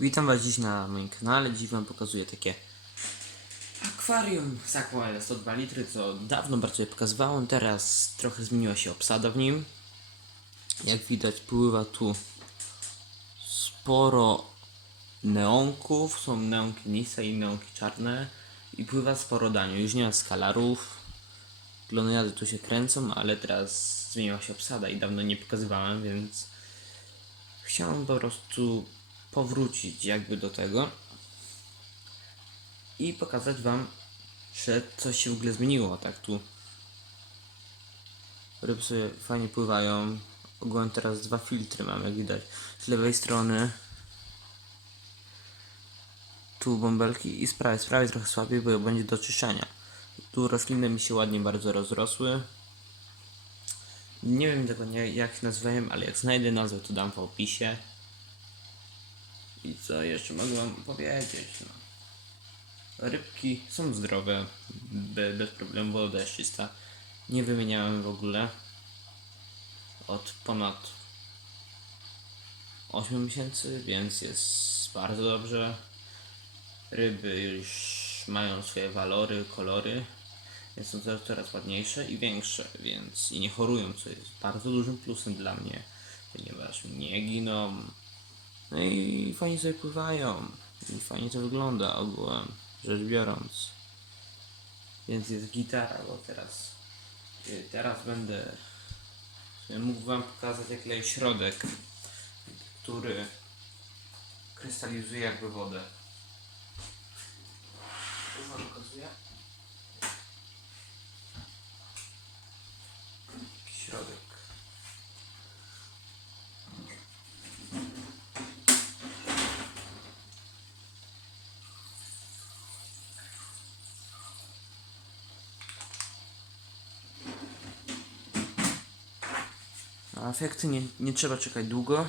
Witam Was dziś na moim kanale. Dziś Wam pokazuję takie akwarium z Aquael 102 litry, co dawno bardzo je pokazywałem. Teraz trochę zmieniła się obsada w nim. Jak widać pływa tu sporo neonków. Są neonki nise i neonki czarne. I pływa sporo daniu. Już nie ma skalarów. Glonojady tu się kręcą, ale teraz zmieniła się obsada i dawno nie pokazywałem, więc chciałem po prostu powrócić jakby do tego i pokazać wam, że coś się w ogóle zmieniło, tak tu ryby sobie fajnie pływają ogółem teraz dwa filtry mam jak widać z lewej strony tu bąbelki i z prawej, z prawej trochę słabiej, bo będzie do czyszczenia. Tu rośliny mi się ładnie bardzo rozrosły. Nie wiem dokładnie jak się nazywałem, ale jak znajdę nazwę to dam w opisie i co jeszcze mogę wam powiedzieć? No. Rybki są zdrowe, be, bez problemu, woda jest czysta. Nie wymieniałem w ogóle od ponad 8 miesięcy, więc jest bardzo dobrze. Ryby już mają swoje walory, kolory, więc są coraz, ładniejsze i większe, więc i nie chorują, co jest bardzo dużym plusem dla mnie, ponieważ nie giną, no i fajnie sobie pływają. I fajnie to wygląda ogółem, rzecz biorąc. Więc jest gitara, bo teraz y, teraz będę mógł wam pokazać jak leje środek, który krystalizuje jakby wodę. Tu wam pokazuję. Środek. Na efekty nie, nie trzeba czekać długo.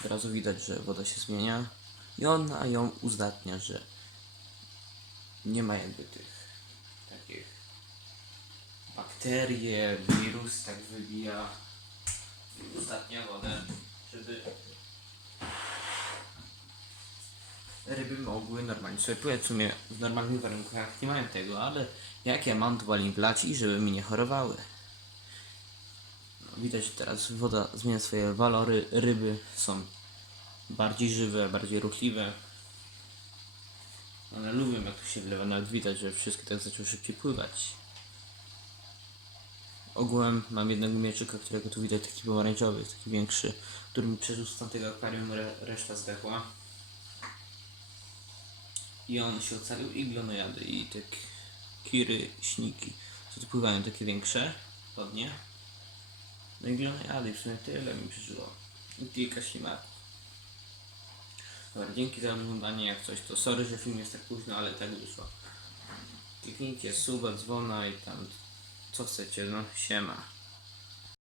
Od razu widać, że woda się zmienia. I ona ją uzdatnia, że nie ma jakby tych takich bakterie, wirus tak wybija. Uzdatnia wodę, żeby ryby mogły normalnie sobie pływać. W sumie w normalnych warunkach nie mają tego, ale jak ja mam, to wlać i żeby mi nie chorowały. Widać teraz woda zmienia swoje walory, ryby są bardziej żywe, bardziej ruchliwe. One lubią jak tu się wlewa, nawet widać, że wszystkie tak zaczęły szybciej pływać. Ogółem mam jednego mieczyka, którego tu widać taki pomarańczowy, taki większy, który mi przeżył z tamtego akwarium, re, reszta zdechła. I on się ocalił i glonojady i te k- kiry, śniki, co tu pływają, takie większe, ładnie. No i glonojady, w sumie tyle mi przeżyło. I kilka ślimaków. Dobra, dzięki za oglądanie, jak coś to sorry, że film jest tak późno, ale tak wyszło. Kliknijcie suba, dzwona i tam co chcecie, no siema.